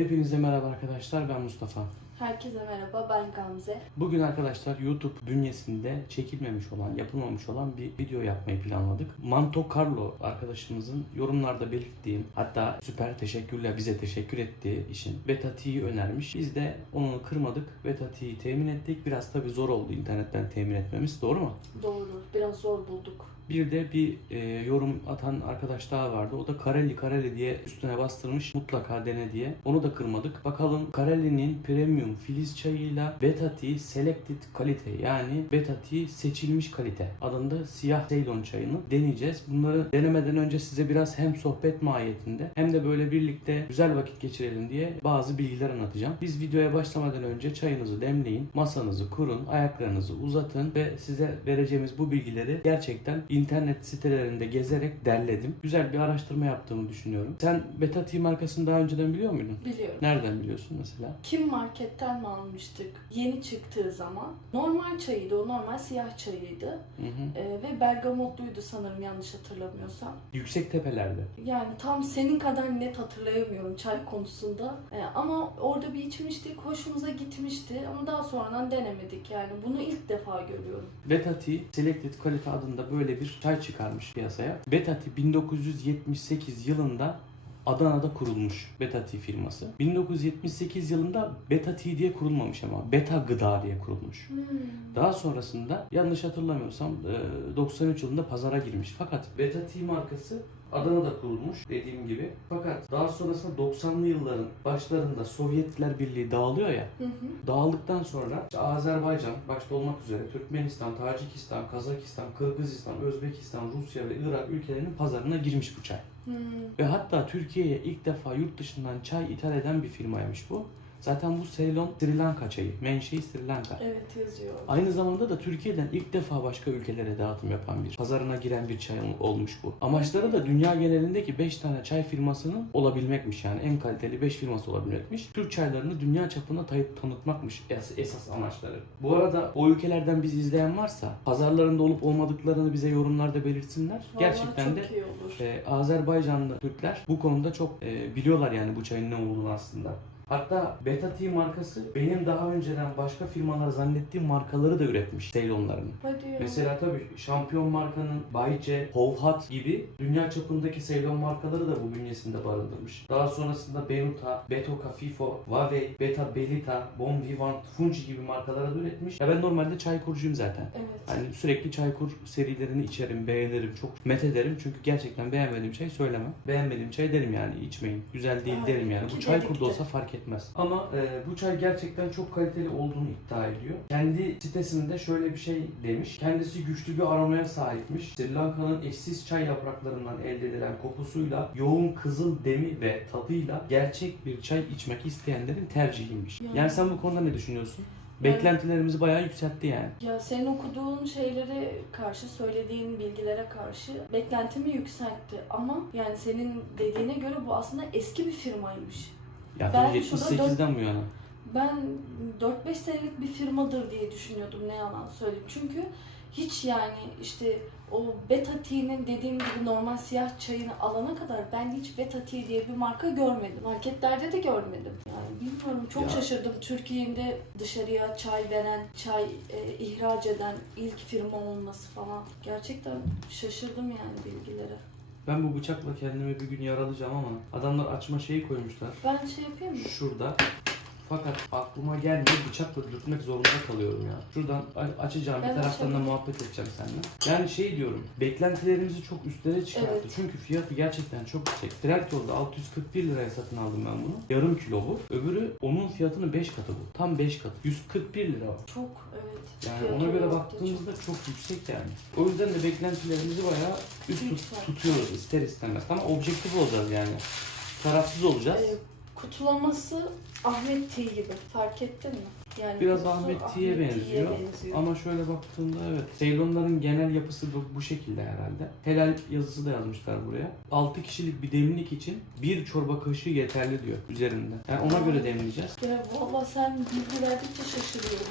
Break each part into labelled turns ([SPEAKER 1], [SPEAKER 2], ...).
[SPEAKER 1] Hepinize merhaba arkadaşlar ben Mustafa.
[SPEAKER 2] Herkese merhaba, ben Gamze.
[SPEAKER 1] Bugün arkadaşlar YouTube bünyesinde çekilmemiş olan, yapılmamış olan bir video yapmayı planladık. Manto Carlo arkadaşımızın yorumlarda belirttiğim, hatta süper teşekkürle bize teşekkür ettiği işin Beta T'yi önermiş. Biz de onu kırmadık. Beta T'yi temin ettik. Biraz tabi zor oldu internetten temin etmemiz. Doğru mu?
[SPEAKER 2] Doğru, biraz zor bulduk.
[SPEAKER 1] Bir de bir e, yorum atan arkadaş daha vardı. O da Karelli Karelli diye üstüne bastırmış. Mutlaka dene diye. Onu da kırmadık. Bakalım Karelli'nin Premium Filiz çayıyla Beta Tea Selected kalite yani Beta Tea seçilmiş kalite adında siyah Ceylon çayını deneyeceğiz. Bunları denemeden önce size biraz hem sohbet mahiyetinde hem de böyle birlikte güzel vakit geçirelim diye bazı bilgiler anlatacağım. Biz videoya başlamadan önce çayınızı demleyin, masanızı kurun, ayaklarınızı uzatın ve size vereceğimiz bu bilgileri gerçekten internet sitelerinde gezerek derledim. Güzel bir araştırma yaptığımı düşünüyorum. Sen Beta Tea markasını daha önceden biliyor muydun?
[SPEAKER 2] Biliyorum.
[SPEAKER 1] Nereden biliyorsun mesela?
[SPEAKER 2] Kim marketten mi almıştık? Yeni çıktığı zaman. Normal çayıydı o, normal siyah çayıydı.
[SPEAKER 1] Hı hı.
[SPEAKER 2] Ee, ve bergamotluydu sanırım yanlış hatırlamıyorsam.
[SPEAKER 1] Yüksek tepelerde.
[SPEAKER 2] Yani tam senin kadar net hatırlayamıyorum çay konusunda. Ee, ama orada bir içmiştik, hoşumuza gitmişti. Ama daha sonradan denemedik yani. Bunu ilk defa görüyorum.
[SPEAKER 1] Beta Tea Selected Quality adında böyle bir çay çıkarmış piyasaya. Beta Tea 1978 yılında Adana'da kurulmuş Beta Tea firması. 1978 yılında Beta Tea diye kurulmamış ama Beta Gıda diye kurulmuş.
[SPEAKER 2] Hmm.
[SPEAKER 1] Daha sonrasında yanlış hatırlamıyorsam e, 93 yılında pazara girmiş. Fakat Beta Tea markası Adana'da kurulmuş dediğim gibi. Fakat daha sonrasında 90'lı yılların başlarında Sovyetler Birliği dağılıyor ya.
[SPEAKER 2] Hı hı.
[SPEAKER 1] Dağıldıktan sonra işte Azerbaycan başta olmak üzere Türkmenistan, Tacikistan, Kazakistan, Kırgızistan, Özbekistan, Rusya ve Irak ülkelerinin pazarına girmiş bu çay.
[SPEAKER 2] Hmm.
[SPEAKER 1] Ve hatta Türkiye'ye ilk defa yurt dışından çay ithal eden bir firmaymış bu. Zaten bu Ceylon Sri Lanka çayı. Menşei Sri Lanka.
[SPEAKER 2] Evet yazıyor.
[SPEAKER 1] Aynı zamanda da Türkiye'den ilk defa başka ülkelere dağıtım yapan bir, pazarına giren bir çay olmuş bu. Amaçları da dünya genelindeki 5 tane çay firmasının olabilmekmiş yani en kaliteli 5 firması olabilmekmiş. Türk çaylarını dünya çapında tayıp tanıtmakmış es- esas amaçları. Bu arada o ülkelerden bizi izleyen varsa pazarlarında olup olmadıklarını bize yorumlarda belirtsinler.
[SPEAKER 2] Vallahi
[SPEAKER 1] Gerçekten de e, Azerbaycanlı Türkler bu konuda çok e, biliyorlar yani bu çayın ne olduğunu aslında. Hatta Beta Tea markası benim daha önceden başka firmalar zannettiğim markaları da üretmiş Ceylonlarını.
[SPEAKER 2] Hadi ya.
[SPEAKER 1] Mesela tabii şampiyon markanın Bayce, Hovhat gibi dünya çapındaki Ceylon markaları da bu bünyesinde barındırmış. Daha sonrasında Benuta, Betoka Fifo, Vavey, Beta Belita, Bon Vivant, Fungi gibi markalara da üretmiş. Ya ben normalde çaykurcuyum zaten.
[SPEAKER 2] Evet.
[SPEAKER 1] Hani sürekli Çaykur serilerini içerim, beğenirim, çok met ederim. Çünkü gerçekten beğenmediğim çay söylemem. Beğenmediğim çay derim yani içmeyin. Güzel değil
[SPEAKER 2] Aynen.
[SPEAKER 1] derim yani. Bu da
[SPEAKER 2] de.
[SPEAKER 1] olsa fark etmez. Ama e, bu çay gerçekten çok kaliteli olduğunu iddia ediyor. Kendi sitesinde şöyle bir şey demiş. Kendisi güçlü bir aromaya sahipmiş. Sri Lanka'nın eşsiz çay yapraklarından elde edilen kokusuyla, yoğun kızıl demi ve tadıyla gerçek bir çay içmek isteyenlerin tercihiymiş.
[SPEAKER 2] Yani-
[SPEAKER 1] Yani sen bu konuda ne düşünüyorsun? Beklentilerimizi bayağı yükseltti yani.
[SPEAKER 2] Ya senin okuduğun şeylere karşı, söylediğin bilgilere karşı beklentimi yükseltti. Ama yani senin dediğine göre bu aslında eski bir firmaymış.
[SPEAKER 1] Ya
[SPEAKER 2] Ben
[SPEAKER 1] tabii
[SPEAKER 2] şurada
[SPEAKER 1] 78'den bu yana.
[SPEAKER 2] Ben 4-5 senelik bir firmadır diye düşünüyordum ne yalan söyleyeyim. Çünkü hiç yani işte o Beta Tea'nin dediğim gibi normal siyah çayını alana kadar ben hiç Beta Tea diye bir marka görmedim. Marketlerde de görmedim. Yani bilmiyorum çok
[SPEAKER 1] Ya.
[SPEAKER 2] şaşırdım. Türkiye'de dışarıya çay veren, çay e, ihraç eden ilk firma olması falan. Gerçekten şaşırdım yani bilgilere.
[SPEAKER 1] Ben bu bıçakla kendime bir gün yaralayacağım ama adamlar açma şeyi koymuşlar.
[SPEAKER 2] Ben şey yapayım mı?
[SPEAKER 1] Şurada. Fakat aklıma gelmiyor bıçakla dürtmek zorunda kalıyorum ya. Şuradan açacağım bir
[SPEAKER 2] Evet,
[SPEAKER 1] taraftan da
[SPEAKER 2] evet.
[SPEAKER 1] muhabbet edeceğim seninle. Yani şey diyorum beklentilerimizi çok üstlere çıkarttı.
[SPEAKER 2] Evet.
[SPEAKER 1] Çünkü fiyatı gerçekten çok yüksek. Trendyol'da 641 liraya satın aldım ben bunu. Yarım kilo bu. Öbürü onun fiyatının 5 katı bu. Tam 5 katı. 141 lira o.
[SPEAKER 2] Çok evet.
[SPEAKER 1] Yani
[SPEAKER 2] fiyatı
[SPEAKER 1] ona göre baktığımızda çok yüksek yani. O yüzden de beklentilerimizi bayağı üst tut- tutuyoruz ister istemez. Ama objektif olacağız yani. Tarafsız olacağız.
[SPEAKER 2] Ee, kutulaması Ahmet T gibi. Fark ettin mi? Yani
[SPEAKER 1] Biraz
[SPEAKER 2] kutusu
[SPEAKER 1] Ahmet T'ye benziyor.
[SPEAKER 2] benziyor.
[SPEAKER 1] Ama şöyle baktığında evet. Ceylonların genel yapısı bu, bu şekilde herhalde. Helal yazısı da yazmışlar buraya. 6 kişilik bir demlik için bir çorba kaşığı yeterli diyor üzerinde. Yani ona göre demleyeceğiz.
[SPEAKER 2] Ya valla sen bilgi verdikçe şaşırıyorum.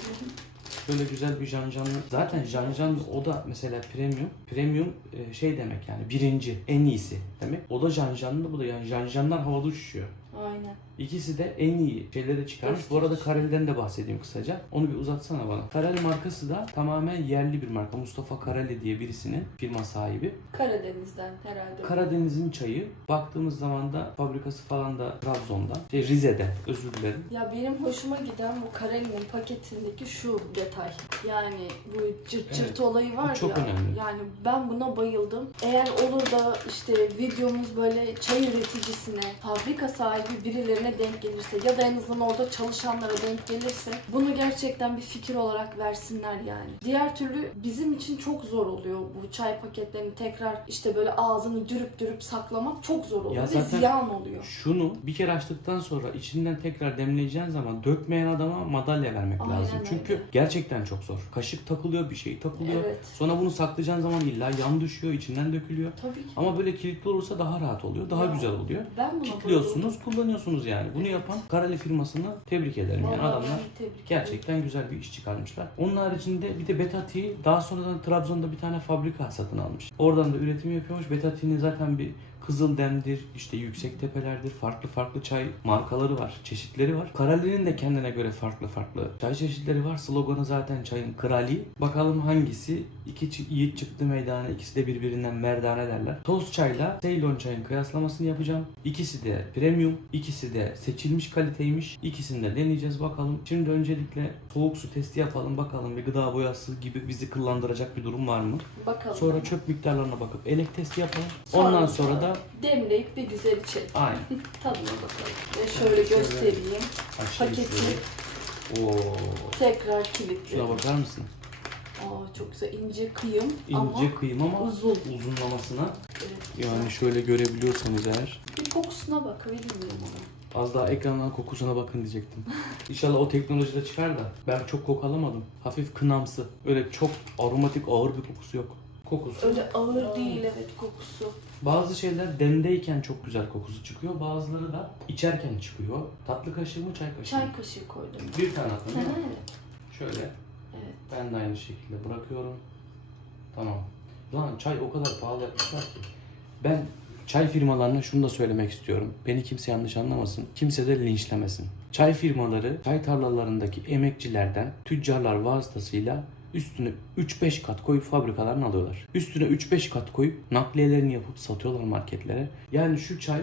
[SPEAKER 1] Şöyle güzel bir janjanlı. Zaten janjanlı o da mesela premium. Premium e, şey demek yani birinci, en iyisi demek. O da janjanlı bu da yani janjanlar havada uçuşuyor.
[SPEAKER 2] Aynen.
[SPEAKER 1] İkisi de en iyi şeyleri çıkarmış. Bu arada Kareli'den de bahsedeyim kısaca. Onu bir uzatsana bana. Kareli markası da tamamen yerli bir marka. Mustafa Kareli diye birisinin firma sahibi.
[SPEAKER 2] Karadeniz'den herhalde.
[SPEAKER 1] Karadeniz'in çayı. Baktığımız zaman da fabrikası falan da Trabzon'da. Şey Rize'de özür dilerim.
[SPEAKER 2] Ya benim hoşuma giden bu Kareli'nin paketindeki şu detay. Yani bu cırt cırt
[SPEAKER 1] Evet.
[SPEAKER 2] olayı var
[SPEAKER 1] çok
[SPEAKER 2] ya.
[SPEAKER 1] önemli.
[SPEAKER 2] Yani ben buna bayıldım. Eğer olur da işte videomuz böyle çay üreticisine, fabrika sahibi birilerine denk gelirse ya da en azından orada çalışanlara denk gelirse bunu gerçekten bir fikir olarak versinler yani. Diğer türlü bizim için çok zor oluyor bu çay paketlerini tekrar işte böyle ağzını dürüp dürüp saklamak çok zor oluyor ve ziyan oluyor.
[SPEAKER 1] Şunu bir kere açtıktan sonra içinden tekrar demleyeceğin zaman dökmeyen adama madalya vermek
[SPEAKER 2] Aynen
[SPEAKER 1] lazım.
[SPEAKER 2] öyle.
[SPEAKER 1] Çünkü gerçekten çok zor. Kaşık takılıyor, bir şey takılıyor.
[SPEAKER 2] Evet.
[SPEAKER 1] Sonra bunu saklayacağın zaman illa yan düşüyor, içinden dökülüyor.
[SPEAKER 2] Tabii ki.
[SPEAKER 1] Ama böyle kilitli olursa daha rahat oluyor, daha
[SPEAKER 2] Ya,
[SPEAKER 1] güzel oluyor.
[SPEAKER 2] Ben buna
[SPEAKER 1] Kilitliyorsunuz, kullanıyorsunuz yani. Bunu yapan Kareli firmasını tebrik ederim yani
[SPEAKER 2] Vallahi
[SPEAKER 1] adamlar.
[SPEAKER 2] tebrik.
[SPEAKER 1] Gerçekten güzel bir iş çıkarmışlar. Onun haricinde bir de Betati'yi daha sonradan Trabzon'da bir tane fabrika satın almış. Oradan da üretim yapıyormuş. Betati'nin zaten bir Kızıldem'dir, işte Yüksek Tepeler'dir, farklı farklı çay markaları var, çeşitleri var. Karali'nin de kendine göre farklı farklı çay çeşitleri var. Sloganı zaten çayın krali. Bakalım hangisi? İki yiğit çıktı meydana, ikisi de birbirinden merdane derler. Toz çayla Ceylon çayın kıyaslamasını yapacağım. İkisi de premium, ikisi de seçilmiş kaliteymiş. İkisini de deneyeceğiz bakalım. Şimdi öncelikle soğuk su testi yapalım bakalım bir gıda boyası gibi bizi kıllandıracak bir durum var mı?
[SPEAKER 2] Bakalım.
[SPEAKER 1] Sonra çöp miktarlarına bakıp elek testi yapalım.
[SPEAKER 2] Sonra
[SPEAKER 1] Ondan
[SPEAKER 2] da
[SPEAKER 1] sonra da
[SPEAKER 2] demleyip bir güzel içelim.
[SPEAKER 1] aynen.
[SPEAKER 2] Tadına bakalım. Ve şöyle göstereyim.
[SPEAKER 1] Aşağı
[SPEAKER 2] Paketi.
[SPEAKER 1] Oo.
[SPEAKER 2] Tekrar kilitli.
[SPEAKER 1] Şuna bakar mısın?
[SPEAKER 2] Aa, çok güzel ince kıyım ama
[SPEAKER 1] İnce kıyım ama
[SPEAKER 2] uzun.
[SPEAKER 1] uzunlamasına
[SPEAKER 2] Evet,
[SPEAKER 1] yani şöyle görebiliyorsanız eğer
[SPEAKER 2] bir kokusuna bakabilir miyim ona?
[SPEAKER 1] Az daha ekrandan kokusuna bakın diyecektim. İnşallah o teknoloji de çıkar da. Ben çok koku alamadım. Hafif kınamsı. Öyle çok aromatik ağır bir kokusu yok. Kokusu.
[SPEAKER 2] Öyle ağır değil evet kokusu.
[SPEAKER 1] Bazı şeyler demdeyken çok güzel kokusu çıkıyor. Bazıları da içerken çıkıyor. Tatlı kaşığı mı çay kaşığı mı?
[SPEAKER 2] Çay kaşığı koydum.
[SPEAKER 1] Bir tane attın değil mi?
[SPEAKER 2] evet.
[SPEAKER 1] Şöyle.
[SPEAKER 2] Evet.
[SPEAKER 1] Ben de aynı şekilde bırakıyorum. Tamam. Lan çay o kadar pahalı yapmışlar ki. Ben çay firmalarına şunu da söylemek istiyorum. Beni kimse yanlış anlamasın. Kimse de linçlemesin. Çay firmaları çay tarlalarındaki emekçilerden tüccarlar vasıtasıyla üstüne 3-5 kat koyup fabrikalarını alıyorlar. Üstüne 3-5 kat koyup nakliyelerini yapıp satıyorlar marketlere. Yani şu çay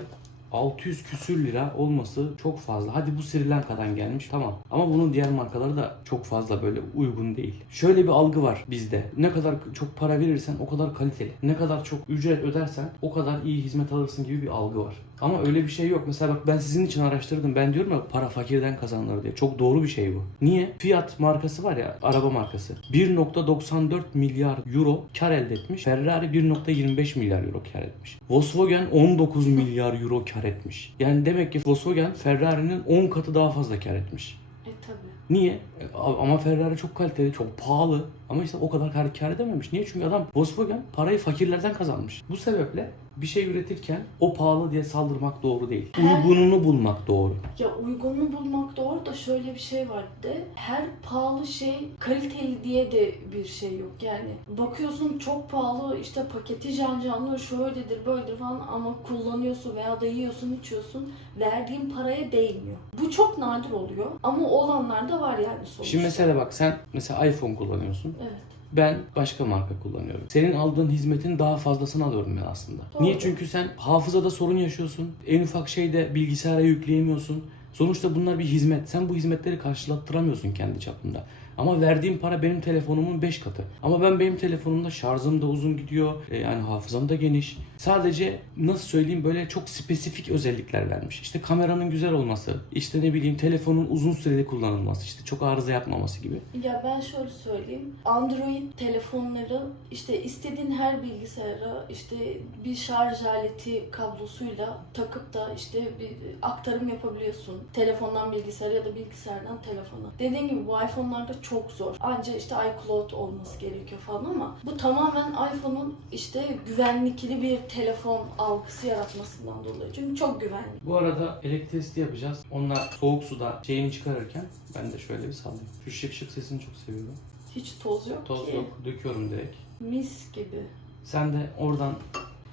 [SPEAKER 1] 600 küsür lira olması çok fazla. Hadi bu Sri Lanka'dan gelmiş tamam. Ama bunun diğer markaları da çok fazla böyle uygun değil. Şöyle bir algı var bizde. Ne kadar çok para verirsen o kadar kaliteli. Ne kadar çok ücret ödersen o kadar iyi hizmet alırsın gibi bir algı var. Ama öyle bir şey yok. Mesela bak ben sizin için araştırdım. Ben diyorum ya para fakirden kazanılır diye. Çok doğru bir şey bu. Niye? Fiat markası var ya araba markası. 1.94 milyar euro kar elde etmiş. Ferrari 1.25 milyar euro kar etmiş. Volkswagen 19 milyar euro kar etmiş. Yani demek ki Volkswagen Ferrari'nin 10 katı daha fazla kar etmiş.
[SPEAKER 2] E tabi.
[SPEAKER 1] Niye? E, Ama Ferrari çok kaliteli, çok pahalı. Ama işte o kadar kar, kar edememiş. Niye? Çünkü adam Volkswagen parayı fakirlerden kazanmış. Bu sebeple bir şey üretirken o pahalı diye saldırmak doğru değil.
[SPEAKER 2] Her-
[SPEAKER 1] Uygununu bulmak doğru.
[SPEAKER 2] Ya uygununu bulmak doğru da şöyle bir şey var de her pahalı şey kaliteli diye de bir şey yok yani bakıyorsun çok pahalı işte paketi can canlı şöyledir böyledir falan ama kullanıyorsun veya da yiyorsun içiyorsun verdiğin paraya değmiyor. Bu çok nadir oluyor ama olanlar da var yani sonuçta.
[SPEAKER 1] Şimdi mesela bak sen mesela iPhone kullanıyorsun.
[SPEAKER 2] Evet.
[SPEAKER 1] Ben başka marka kullanıyorum. Senin aldığın hizmetin daha fazlasını alıyorum ben aslında.
[SPEAKER 2] Doğru.
[SPEAKER 1] Niye? Çünkü sen hafızada sorun yaşıyorsun. En ufak şeyde bilgisayara yükleyemiyorsun. Sonuçta bunlar bir hizmet. Sen bu hizmetleri karşılattıramıyorsun kendi çapında. Ama verdiğim para benim telefonumun 5 katı. Ama ben benim telefonumda şarjım da uzun gidiyor. E, Yani hafızam da geniş. Sadece nasıl söyleyeyim böyle çok spesifik özellikler vermiş. İşte kameranın güzel olması, işte ne bileyim telefonun uzun süreli kullanılması, işte çok arıza yapmaması gibi.
[SPEAKER 2] Ya ben şöyle söyleyeyim. Android telefonları işte istediğin her bilgisayara işte bir şarj aleti kablosuyla takıp da işte bir aktarım yapabiliyorsun. Telefondan bilgisayara ya da bilgisayardan telefona. Dediğim gibi bu iPhone'larda çok zor. Anca işte iCloud olması gerekiyor falan ama bu tamamen iPhone'un işte güvenlikli bir telefon algısı yaratmasından dolayı. Çünkü çok güvenli.
[SPEAKER 1] Bu arada elek testi yapacağız. Onlar soğuk suda şeyini çıkarırken ben de şöyle bir sallayayım. Şu şık şık sesini çok seviyorum.
[SPEAKER 2] Hiç toz yok
[SPEAKER 1] Toz
[SPEAKER 2] ki.
[SPEAKER 1] yok, döküyorum direkt.
[SPEAKER 2] Mis gibi.
[SPEAKER 1] Sen de oradan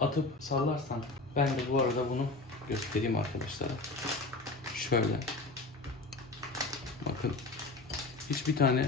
[SPEAKER 1] atıp sallarsan ben de bu arada bunu göstereyim arkadaşlara. Şöyle. Bakın. Hiçbir tane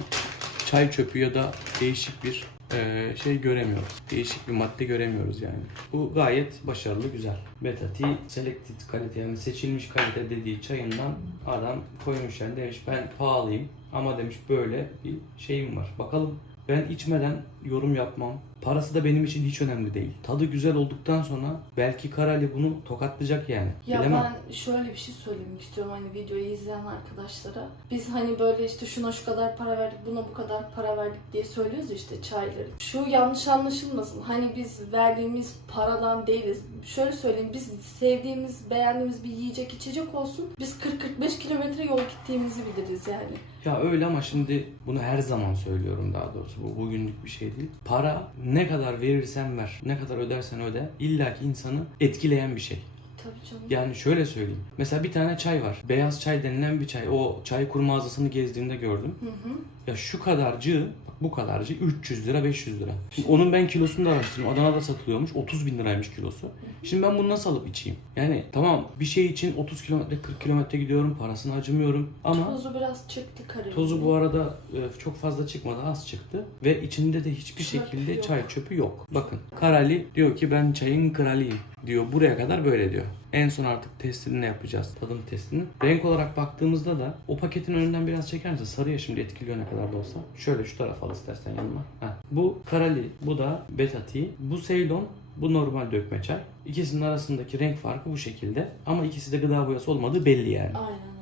[SPEAKER 1] çay çöpü ya da değişik bir e, şey göremiyoruz. Değişik bir madde göremiyoruz yani. Bu gayet başarılı, güzel. Beta Tea Selected kalite yani seçilmiş kalite dediği çayından adam koymuş yani demiş ben pahalıyım ama demiş böyle bir şeyim var. Bakalım ben içmeden yorum yapmam. Parası da benim için hiç önemli değil. Tadı güzel olduktan sonra belki Karali bunu tokatlayacak yani.
[SPEAKER 2] Ya
[SPEAKER 1] Bilemem.
[SPEAKER 2] ben şöyle bir şey söylemek istiyorum hani videoyu izleyen arkadaşlara. Biz hani böyle işte şuna şu kadar para verdik, buna bu kadar para verdik diye söylüyoruz işte çayları. Şu yanlış anlaşılmasın. Hani biz verdiğimiz paradan değiliz. Şöyle söyleyeyim biz sevdiğimiz, beğendiğimiz bir yiyecek içecek olsun. Biz 40-45 kilometre yol gittiğimizi biliriz yani.
[SPEAKER 1] Ya öyle ama şimdi bunu her zaman söylüyorum daha doğrusu. Bu bugünlük bir şey değil. Para ne kadar verirsen ver, ne kadar ödersen öde illaki insanı etkileyen bir şey.
[SPEAKER 2] Tabii canım.
[SPEAKER 1] Yani şöyle söyleyeyim. Mesela bir tane çay var. Beyaz çay denilen bir çay. O çay kur mağazasını gezdiğimde gördüm.
[SPEAKER 2] Hı hı.
[SPEAKER 1] Ya şu kadarcığı, bu kadarcığı 300 lira 500 lira. Şimdi onun ben kilosunu da araştırdım. Adana'da satılıyormuş. 30 bin liraymış kilosu. Şimdi ben bunu nasıl alıp içeyim? Yani tamam bir şey için 30 kilometre 40 kilometre gidiyorum. Parasını acımıyorum. Ama
[SPEAKER 2] Tozu biraz çıktı karın.
[SPEAKER 1] Tozu bu arada e, çok fazla çıkmadı, az çıktı ve içinde de hiçbir
[SPEAKER 2] Çöp
[SPEAKER 1] şekilde
[SPEAKER 2] yok.
[SPEAKER 1] çay çöpü yok. Bakın Karali diyor ki ben çayın kraliyim diyor. Buraya kadar böyle diyor. En son artık testini ne yapacağız? Tadım testini. Renk olarak baktığımızda da o paketin önünden biraz çeker misin? Sarıya şimdi etkiliyor ne kadar da olsa. Şöyle şu tarafa al istersen yanıma. Heh. Bu Karali, bu da Beta. Bu Ceylon, bu normal dökme çay. İkisinin arasındaki renk farkı bu şekilde. Ama ikisi de gıda boyası olmadığı belli yani.
[SPEAKER 2] Aynen.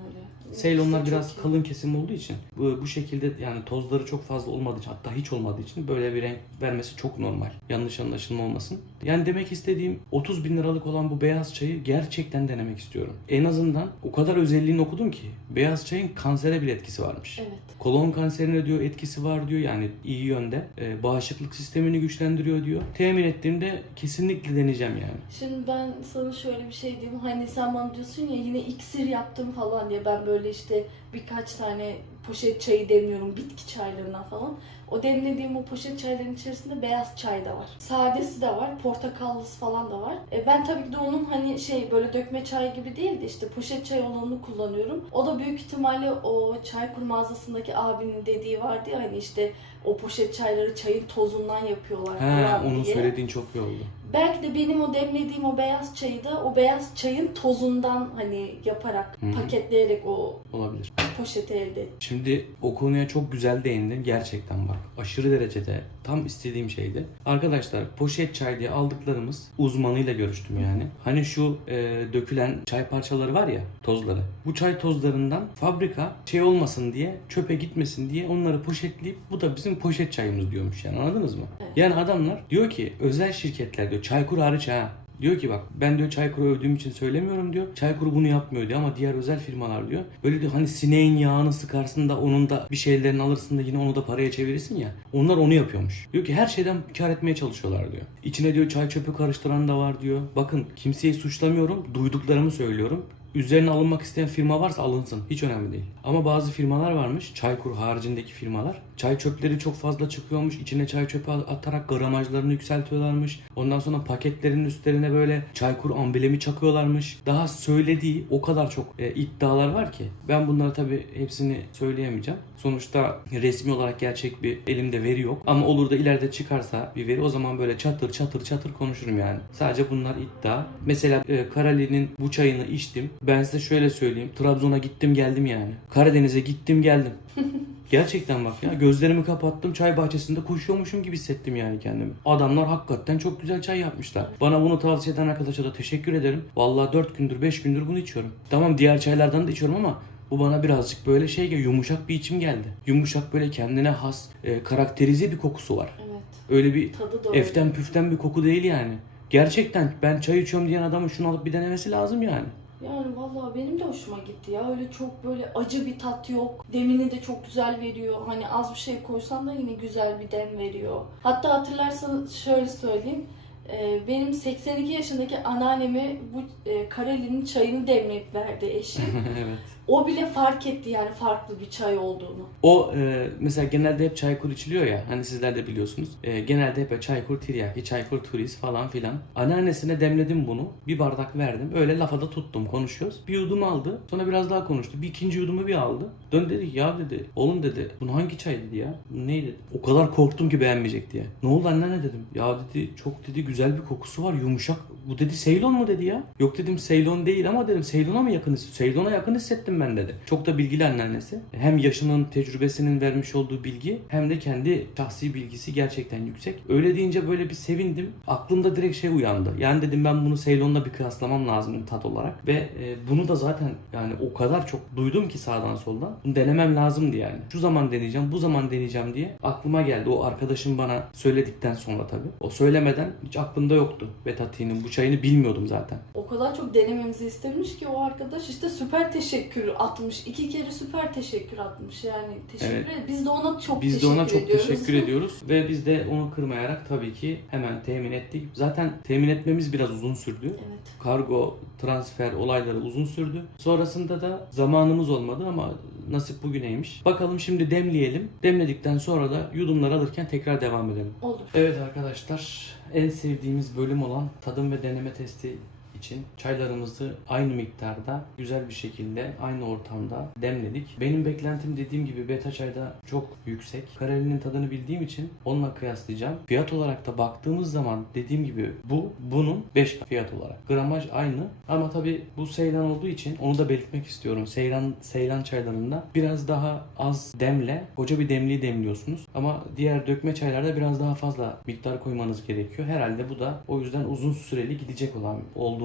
[SPEAKER 1] Seylonlar biraz kalın kesim olduğu için bu, bu şekilde yani tozları çok fazla olmadığı için hatta hiç olmadığı için böyle bir renk vermesi çok normal. Yanlış anlaşılma olmasın. Yani demek istediğim 30 bin liralık olan bu beyaz çayı gerçekten denemek istiyorum. En azından o kadar özelliğini okudum ki beyaz çayın kansere bile etkisi varmış.
[SPEAKER 2] Evet.
[SPEAKER 1] Kolon kanserine diyor etkisi var diyor yani iyi yönde. Ee, bağışıklık sistemini güçlendiriyor diyor. Temin ettiğimde kesinlikle deneyeceğim yani.
[SPEAKER 2] Şimdi ben sana şöyle bir şey diyeyim. Hani sen bana diyorsun ya yine iksir yaptım falan diye ben böyle işte birkaç tane poşet çayı demliyorum bitki çaylarından falan. O demlediğim o poşet çayların içerisinde beyaz çay da var. Sadesi de var, portakallısı falan da var. E ben tabii ki de onun hani şey böyle dökme çay gibi değil de işte poşet çay olanını kullanıyorum. O da büyük ihtimalle o çay kur mağazasındaki abinin dediği vardı ya hani işte o poşet çayları çayın tozundan yapıyorlar
[SPEAKER 1] He, onu
[SPEAKER 2] diye.
[SPEAKER 1] söylediğin çok iyi oldu.
[SPEAKER 2] Belki de benim o demlediğim o beyaz çayı da o beyaz çayın tozundan hani yaparak,
[SPEAKER 1] hı.
[SPEAKER 2] paketleyerek o
[SPEAKER 1] Olabilir.
[SPEAKER 2] poşeti elde.
[SPEAKER 1] Şimdi o konuya çok güzel değindin. Gerçekten bak aşırı derecede tam istediğim şeydi. Arkadaşlar poşet çay diye aldıklarımız uzmanıyla görüştüm yani. Hani şu e, dökülen çay parçaları var ya tozları. Bu çay tozlarından fabrika şey olmasın diye çöpe gitmesin diye onları poşetleyip bu da bizim poşet çayımız diyormuş yani anladınız mı?
[SPEAKER 2] Evet.
[SPEAKER 1] Yani adamlar diyor ki özel şirketler diyor Çaykur hariç ha Diyor ki bak ben diyor Çaykur'u övdüğüm için söylemiyorum diyor. Çaykur bunu yapmıyor diyor ama diğer özel firmalar diyor. Böyle diyor hani sineğin yağını sıkarsın da onun da bir şeylerini alırsın da yine onu da paraya çevirirsin ya. Onlar onu yapıyormuş. Diyor ki her şeyden kar etmeye çalışıyorlar diyor. İçine diyor çay çöpü karıştıran da var diyor. Bakın kimseyi suçlamıyorum. Duyduklarımı söylüyorum. Üzerine alınmak isteyen firma varsa alınsın. Hiç önemli değil. Ama bazı firmalar varmış. Çaykur haricindeki firmalar. Çay çöpleri çok fazla çıkıyormuş. İçine çay çöpü atarak gramajlarını yükseltiyorlarmış. Ondan sonra paketlerin üstlerine böyle Çaykur amblemi çakıyorlarmış. Daha söylediği o kadar çok e, iddialar var ki. Ben bunları tabii hepsini söyleyemeyeceğim. Sonuçta resmi olarak gerçek bir elimde veri yok. Ama olur da ileride çıkarsa bir veri o zaman böyle çatır çatır çatır konuşurum yani. Sadece bunlar iddia. Mesela e, Karali'nin bu çayını içtim. Ben size şöyle söyleyeyim. Trabzon'a gittim geldim yani. Karadeniz'e gittim geldim. Gerçekten bak ya gözlerimi kapattım çay bahçesinde koşuyormuşum gibi hissettim yani kendimi. Adamlar hakikaten çok güzel çay yapmışlar. Bana bunu tavsiye eden arkadaşa da teşekkür ederim. Vallahi 4 gündür 5 gündür bunu içiyorum. Tamam diğer çaylardan da içiyorum ama bu bana birazcık böyle şey geldi, yumuşak bir içim geldi. Yumuşak böyle kendine has, e, karakterize bir kokusu var.
[SPEAKER 2] Evet.
[SPEAKER 1] Öyle bir
[SPEAKER 2] Tadı
[SPEAKER 1] eften püften bir koku değil yani. Gerçekten ben çay içiyorum diyen adamın şunu alıp bir denemesi lazım yani.
[SPEAKER 2] Yani vallahi benim de hoşuma gitti ya. Öyle çok böyle acı bir tat yok. Demini de çok güzel veriyor. Hani az bir şey koysan da yine güzel bir dem veriyor. Hatta hatırlarsanız şöyle söyleyeyim. Ee, Benim 82 yaşındaki anneanneme bu e, Kareli'nin çayını demleyip verdi eşim.
[SPEAKER 1] evet.
[SPEAKER 2] O bile fark etti yani farklı bir çay olduğunu.
[SPEAKER 1] O e, mesela genelde hep çaykur içiliyor ya hani sizler de biliyorsunuz. E, genelde hep çaykur tiryaki, çaykur turis falan filan. Anneannesine demledim bunu. Bir bardak verdim. Öyle lafa da tuttum konuşuyoruz. Bir yudum aldı. Sonra biraz daha konuştu. Bir ikinci yudumu bir aldı. Dön dedi ya dedi. Oğlum dedi. Bu hangi çay dedi ya? Bu ne dedi? O kadar korktum ki beğenmeyecek diye. Ne oldu anneanne dedim. Ya dedi çok dedi güzel bir kokusu var yumuşak. Bu dedi Ceylon mu dedi ya? Yok dedim Ceylon değil ama dedim Ceylon'a mı yakın his- Ceylon'a yakın hissettim ben dedi. Çok da bilgili anneannesi. Hem yaşının tecrübesinin vermiş olduğu bilgi hem de kendi şahsi bilgisi gerçekten yüksek. Öyle deyince böyle bir sevindim. Aklımda direkt şey uyandı. Yani dedim ben bunu Ceylon'la bir kıyaslamam lazım tat olarak. Ve e, bunu da zaten yani o kadar çok duydum ki sağdan soldan. Bunu denemem lazımdı yani. Şu zaman deneyeceğim, bu zaman deneyeceğim diye aklıma geldi. O arkadaşım bana söyledikten sonra tabii. O söylemeden hiç aklımda yoktu. Betati'nin bu çayını bilmiyordum zaten.
[SPEAKER 2] O kadar çok denememizi istemiş ki o arkadaş işte süper teşekkür atmış. İki kere süper teşekkür atmış yani. Teşekkür
[SPEAKER 1] Evet.
[SPEAKER 2] ed- Biz de ona çok
[SPEAKER 1] Biz de
[SPEAKER 2] teşekkür
[SPEAKER 1] ona çok
[SPEAKER 2] ediyoruz.
[SPEAKER 1] teşekkür ediyoruz ve biz de onu kırmayarak tabii ki hemen temin ettik. Zaten temin etmemiz biraz uzun sürdü.
[SPEAKER 2] Evet.
[SPEAKER 1] Kargo, transfer olayları uzun sürdü. Sonrasında da zamanımız olmadı ama nasip bugüneymiş. Bakalım şimdi demleyelim. Demledikten sonra da yudumlar alırken tekrar devam edelim.
[SPEAKER 2] Olur.
[SPEAKER 1] Evet arkadaşlar en sevdiğimiz bölüm olan tadım ve deneme testi için çaylarımızı aynı miktarda güzel bir şekilde aynı ortamda demledik. Benim beklentim dediğim gibi beta çayda çok yüksek. Karelinin tadını bildiğim için onunla kıyaslayacağım. Fiyat olarak da baktığımız zaman dediğim gibi bu bunun 5 fiyat olarak. Gramaj aynı ama tabi bu Seylan olduğu için onu da belirtmek istiyorum. Seylan Seylan çaylarında biraz daha az demle koca bir demliği demliyorsunuz. Ama diğer dökme çaylarda biraz daha fazla miktar koymanız gerekiyor. Herhalde bu da o yüzden uzun süreli gidecek olan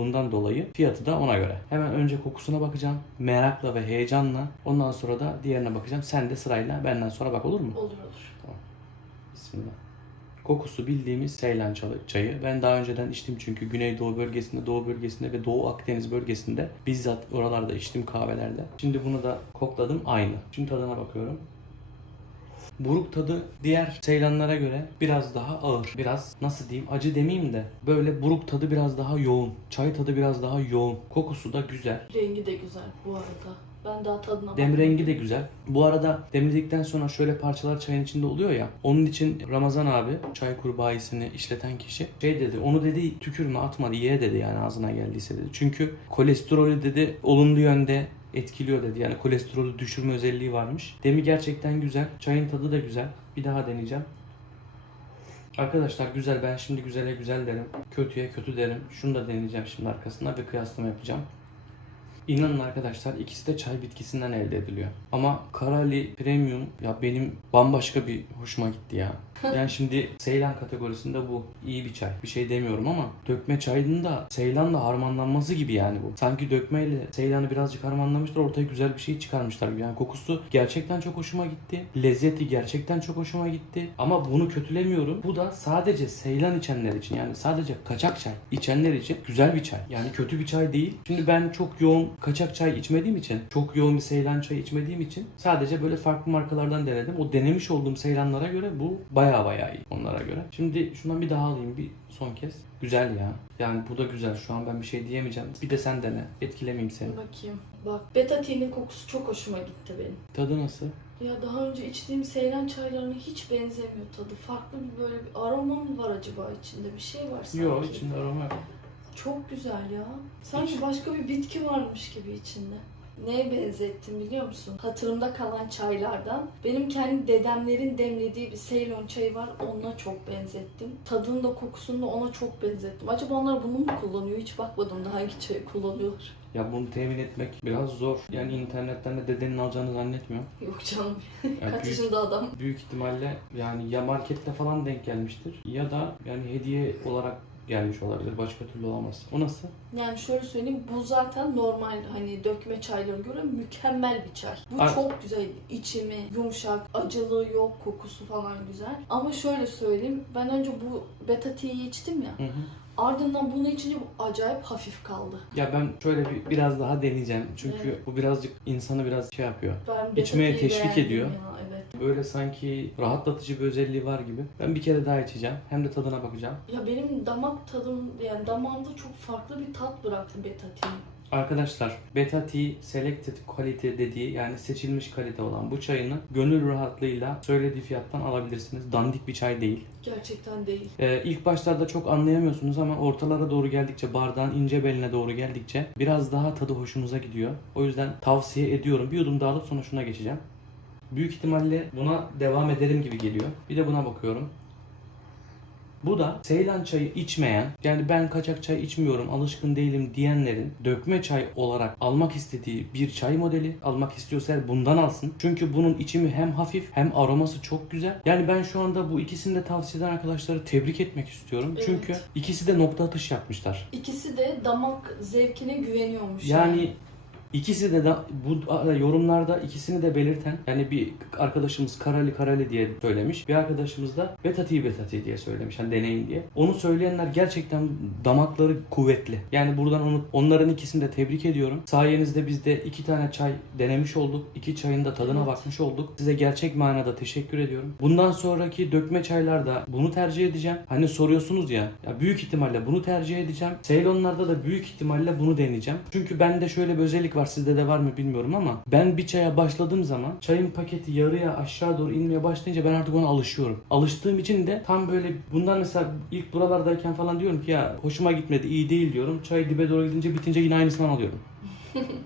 [SPEAKER 1] olduğundan dolayı fiyatı da ona göre. Hemen önce kokusuna bakacağım. Merakla ve heyecanla. Ondan sonra da diğerine bakacağım. Sen de sırayla benden sonra bak olur mu?
[SPEAKER 2] Olur olur.
[SPEAKER 1] Bismillah. Kokusu bildiğimiz Seylan çayı. Ben daha önceden içtim çünkü Güneydoğu bölgesinde, Doğu bölgesinde ve Doğu Akdeniz bölgesinde bizzat oralarda içtim kahvelerde. Şimdi bunu da kokladım aynı. Şimdi tadına bakıyorum. Buruk tadı diğer Seylanlara göre biraz daha ağır. Biraz nasıl diyeyim acı demeyeyim de böyle buruk tadı biraz daha yoğun. Çay tadı biraz daha yoğun. Kokusu da güzel.
[SPEAKER 2] Rengi de güzel bu arada. Ben daha tadına
[SPEAKER 1] Dem
[SPEAKER 2] bakmadım.
[SPEAKER 1] rengi de güzel. Bu arada demledikten sonra şöyle parçalar çayın içinde oluyor ya. Onun için Ramazan abi çay kurbağasını işleten kişi şey dedi. Onu dedi tükürme atma ye dedi yani ağzına geldiyse dedi. Çünkü kolesterolü dedi olumlu yönde etkiliyor dedi. Yani kolesterolü düşürme özelliği varmış. Demi gerçekten güzel. Çayın tadı da güzel. Bir daha deneyeceğim. Arkadaşlar güzel ben şimdi güzele güzel derim. Kötüye kötü derim. Şunu da deneyeceğim şimdi arkasında bir kıyaslama yapacağım. İnanın arkadaşlar ikisi de çay bitkisinden elde ediliyor. Ama Karali Premium ya benim bambaşka bir hoşuma gitti ya. Yani şimdi Seylan kategorisinde bu iyi bir çay. Bir şey demiyorum ama dökme çayının da Seylan'la harmanlanması gibi yani bu. Sanki dökmeyle Seylan'ı birazcık harmanlamışlar ortaya güzel bir şey çıkarmışlar gibi. Yani kokusu gerçekten çok hoşuma gitti. Lezzeti gerçekten çok hoşuma gitti. Ama bunu kötülemiyorum. Bu da sadece Seylan içenler için yani sadece kaçak çay içenler için güzel bir çay. Yani kötü bir çay değil. Şimdi ben çok yoğun kaçak çay içmediğim için, çok yoğun bir Seylan çay içmediğim için sadece böyle farklı markalardan denedim. O denemiş olduğum Seylanlara göre bu baya baya iyi onlara göre. Şimdi şundan bir daha alayım bir son kez. Güzel ya. Yani bu da güzel. Şu an ben bir şey diyemeyeceğim. Bir de sen dene. Etkilemeyeyim seni.
[SPEAKER 2] Bakayım. Bak beta tea'nin kokusu çok hoşuma gitti benim.
[SPEAKER 1] Tadı nasıl?
[SPEAKER 2] Ya daha önce içtiğim Seylan çaylarına hiç benzemiyor tadı. Farklı bir böyle bir aroma mı var acaba içinde? Bir şey var sanki.
[SPEAKER 1] Yok içinde aroma yok.
[SPEAKER 2] Çok güzel ya. Sanki başka bir bitki varmış gibi içinde. Neye benzettim biliyor musun? Hatırımda kalan çaylardan. Benim kendi dedemlerin demlediği bir Ceylon çayı var. Onunla çok benzettim. Tadını da kokusunu da ona çok benzettim. Acaba onlar bunu mu kullanıyor? Hiç bakmadım da hangi çayı kullanıyorlar.
[SPEAKER 1] Ya bunu temin etmek biraz zor. Yani internetten de dedenin alacağını zannetmiyorum.
[SPEAKER 2] Yok canım.
[SPEAKER 1] Yani
[SPEAKER 2] Kaç
[SPEAKER 1] büyük,
[SPEAKER 2] yaşında adam?
[SPEAKER 1] büyük ihtimalle yani ya markette falan denk gelmiştir ya da yani hediye olarak gelmiş olabilir. Başka türlü olamaz. O nasıl?
[SPEAKER 2] Yani şöyle söyleyeyim bu zaten normal hani dökme çaylara göre mükemmel bir çay. Bu
[SPEAKER 1] Ay-
[SPEAKER 2] çok güzel içimi yumuşak, acılığı yok, kokusu falan güzel. Ama şöyle söyleyeyim ben önce bu beta tea'yi içtim ya.
[SPEAKER 1] Hı hı.
[SPEAKER 2] Ardından bunu içince bu acayip hafif kaldı.
[SPEAKER 1] Ya ben şöyle bir biraz daha deneyeceğim. Çünkü
[SPEAKER 2] Evet.
[SPEAKER 1] bu birazcık insanı biraz şey yapıyor.
[SPEAKER 2] Ben beta
[SPEAKER 1] İçmeye teşvik
[SPEAKER 2] beğendim
[SPEAKER 1] ediyor.
[SPEAKER 2] Ya, evet.
[SPEAKER 1] Böyle sanki rahatlatıcı bir özelliği var gibi. Ben bir kere daha içeceğim. Hem de tadına bakacağım.
[SPEAKER 2] Ya benim damak tadım yani damağımda çok farklı bir tat bıraktı beta tea.
[SPEAKER 1] Arkadaşlar Beta Tea Selected Quality dediği yani seçilmiş kalite olan bu çayını gönül rahatlığıyla söylediği fiyattan alabilirsiniz. Dandik bir çay değil.
[SPEAKER 2] Gerçekten değil.
[SPEAKER 1] Ee, ilk başlarda çok anlayamıyorsunuz ama ortalara doğru geldikçe bardağın ince beline doğru geldikçe biraz daha tadı hoşunuza gidiyor. O yüzden tavsiye ediyorum. Bir yudum daha alıp sonra şuna geçeceğim. Büyük ihtimalle buna devam ederim gibi geliyor. Bir de buna bakıyorum. Bu da Seylan çayı içmeyen, yani ben kaçak çay içmiyorum, alışkın değilim diyenlerin dökme çay olarak almak istediği bir çay modeli. Almak istiyorsa bundan alsın. Çünkü bunun içimi hem hafif hem aroması çok güzel. Yani ben şu anda bu ikisini de tavsiye eden arkadaşları tebrik etmek istiyorum.
[SPEAKER 2] Evet.
[SPEAKER 1] Çünkü ikisi de nokta atış yapmışlar.
[SPEAKER 2] İkisi de damak zevkine güveniyormuş.
[SPEAKER 1] Yani ikisi de, da bu yorumlarda ikisini de belirten yani bir arkadaşımız Karali Karali diye söylemiş. Bir arkadaşımız da Betati Betati diye söylemiş. Hani deneyin diye. Onu söyleyenler gerçekten damakları kuvvetli. Yani buradan onu, onların ikisini de tebrik ediyorum. Sayenizde biz de iki tane çay denemiş olduk. İki çayın da tadına
[SPEAKER 2] Evet.
[SPEAKER 1] bakmış olduk. Size gerçek manada teşekkür ediyorum. Bundan sonraki dökme çaylarda bunu tercih edeceğim. Hani soruyorsunuz ya, ya büyük ihtimalle bunu tercih edeceğim. Ceylonlarda da büyük ihtimalle bunu deneyeceğim. Çünkü bende şöyle bir özellik var. Sizde de var mı bilmiyorum ama ben bir çaya başladığım zaman çayın paketi yarıya aşağı doğru inmeye başlayınca ben artık ona alışıyorum. Alıştığım için de tam böyle bundan mesela ilk buralardayken falan diyorum ki ya hoşuma gitmedi, iyi değil diyorum. Çay dibe doğru gidince bitince yine aynısından alıyorum.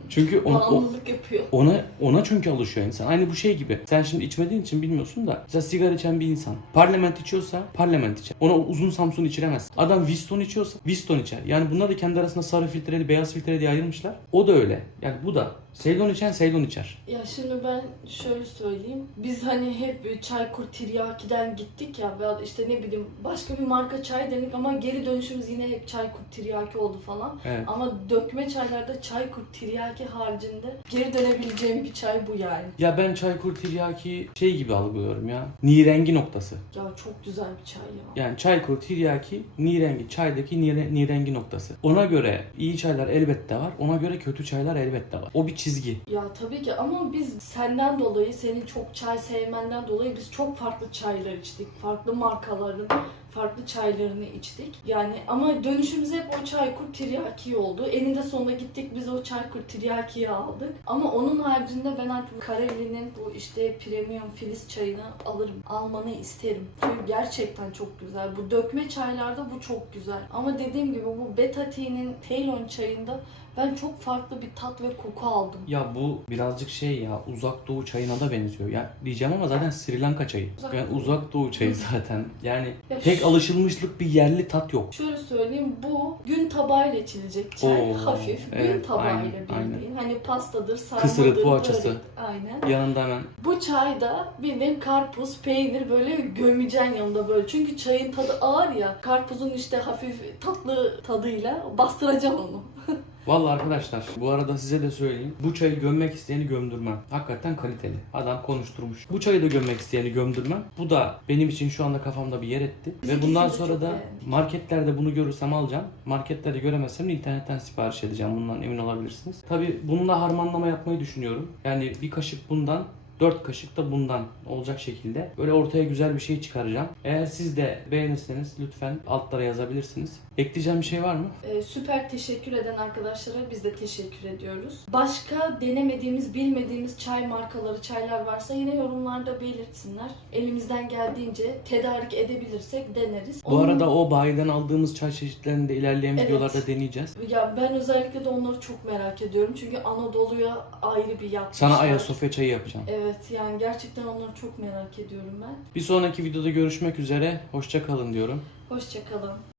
[SPEAKER 1] Çünkü o, o,
[SPEAKER 2] yapıyor.
[SPEAKER 1] ona ona çünkü alışıyor insan. Aynı bu şey gibi. Sen şimdi içmediğin için bilmiyorsun da. Mesela sigara içen bir insan. Parlament içiyorsa parlament içer. Ona uzun Samsun içiremez. Adam Winston içiyorsa Winston içer. Yani bunlar da kendi arasında sarı filtreli, beyaz filtreli diye ayırmışlar. O da öyle. Yani bu da. Ceylon içen Ceylon içer.
[SPEAKER 2] Ya şimdi ben şöyle söyleyeyim. Biz hani hep Çaykur Tiryaki'den gittik ya veya işte ne bileyim başka bir marka çay denedik ama geri dönüşümüz yine hep Çaykur Tiryaki oldu falan.
[SPEAKER 1] Evet.
[SPEAKER 2] Ama dökme çaylarda Çaykur Tiryaki haricinde geri dönebileceğim bir çay bu yani.
[SPEAKER 1] Ya ben Çaykur Tiryaki şey gibi algılıyorum ya. Nirengi noktası.
[SPEAKER 2] Ya çok güzel bir çay ya.
[SPEAKER 1] Yani Çaykur Tiryaki nirengi. Çaydaki nire, nirengi noktası. Ona göre iyi çaylar elbette var. Ona göre kötü çaylar elbette var. O bir çizgi.
[SPEAKER 2] Ya tabii ki ama biz senden dolayı, senin çok çay sevmenden dolayı biz çok farklı çaylar içtik. Farklı markaların farklı çaylarını içtik. Yani ama dönüşümüz hep o Çaykur Tiryaki oldu. Eninde sonunda gittik biz o Çaykur Tiryaki'yi aldık. Ama onun haricinde ben artık Kareli'nin bu işte premium filiz çayını alırım. Almanı isterim. Çünkü gerçekten çok güzel. Bu dökme çaylarda bu çok güzel. Ama dediğim gibi bu Beta Tea'nin Ceylon çayında ben çok farklı bir tat ve koku aldım.
[SPEAKER 1] Ya bu birazcık şey ya uzak doğu çayına da benziyor. Ya diyeceğim ama zaten Sri Lanka çayı.
[SPEAKER 2] Uzak
[SPEAKER 1] yani
[SPEAKER 2] doğu.
[SPEAKER 1] uzak doğu çayı zaten. Yani
[SPEAKER 2] Ya
[SPEAKER 1] pek alışılmışlık bir yerli tat yok.
[SPEAKER 2] Şöyle söyleyeyim bu gün tabağıyla içilecek çay.
[SPEAKER 1] Oo,
[SPEAKER 2] Hafif gün
[SPEAKER 1] evet,
[SPEAKER 2] tabağıyla
[SPEAKER 1] aynen,
[SPEAKER 2] bildiğin. Hani pastadır, sarmadır,
[SPEAKER 1] Kısırı, poğaçası.
[SPEAKER 2] börek. Aynen.
[SPEAKER 1] Yanında hemen
[SPEAKER 2] Bu çayda bildiğin karpuz, peynir böyle gömeceksin yanında böyle. Çünkü çayın tadı ağır ya. Karpuzun işte hafif tatlı tadıyla bastıracaksın onu.
[SPEAKER 1] Vallahi arkadaşlar bu arada size de söyleyeyim. Bu çayı gömmek isteyeni gömdürmem. Hakikaten kaliteli. Adam konuşturmuş. Bu çayı da gömmek isteyeni gömdürmem. Bu da benim için şu anda kafamda bir yer etti. Ve bundan sonra da marketlerde bunu görürsem alacağım. Marketlerde göremezsem de internetten sipariş edeceğim. Bundan emin olabilirsiniz. Tabi bununla harmanlama yapmayı düşünüyorum. Yani bir kaşık bundan 4 kaşık da bundan olacak şekilde böyle ortaya güzel bir şey çıkaracağım. Eğer siz de beğenirseniz lütfen altlara yazabilirsiniz. Ekleyeceğim bir şey var mı?
[SPEAKER 2] Ee, süper teşekkür eden arkadaşlara biz de teşekkür ediyoruz. Başka denemediğimiz, bilmediğimiz çay markaları, çaylar varsa yine yorumlarda belirtsinler. Elimizden geldiğince tedarik edebilirsek deneriz.
[SPEAKER 1] Bu
[SPEAKER 2] Onun-
[SPEAKER 1] arada o bayiden aldığımız çay çeşitlerini de ilerleyen
[SPEAKER 2] Evet.
[SPEAKER 1] videolarda deneyeceğiz.
[SPEAKER 2] Ya ben özellikle de onları çok merak ediyorum. Çünkü Anadolu'ya ayrı bir yapmışlar.
[SPEAKER 1] Sana Ayasofya çayı yapacağım.
[SPEAKER 2] Evet yani gerçekten onları çok merak ediyorum ben.
[SPEAKER 1] Bir sonraki videoda görüşmek üzere. Hoşça kalın diyorum.
[SPEAKER 2] Hoşçakalın.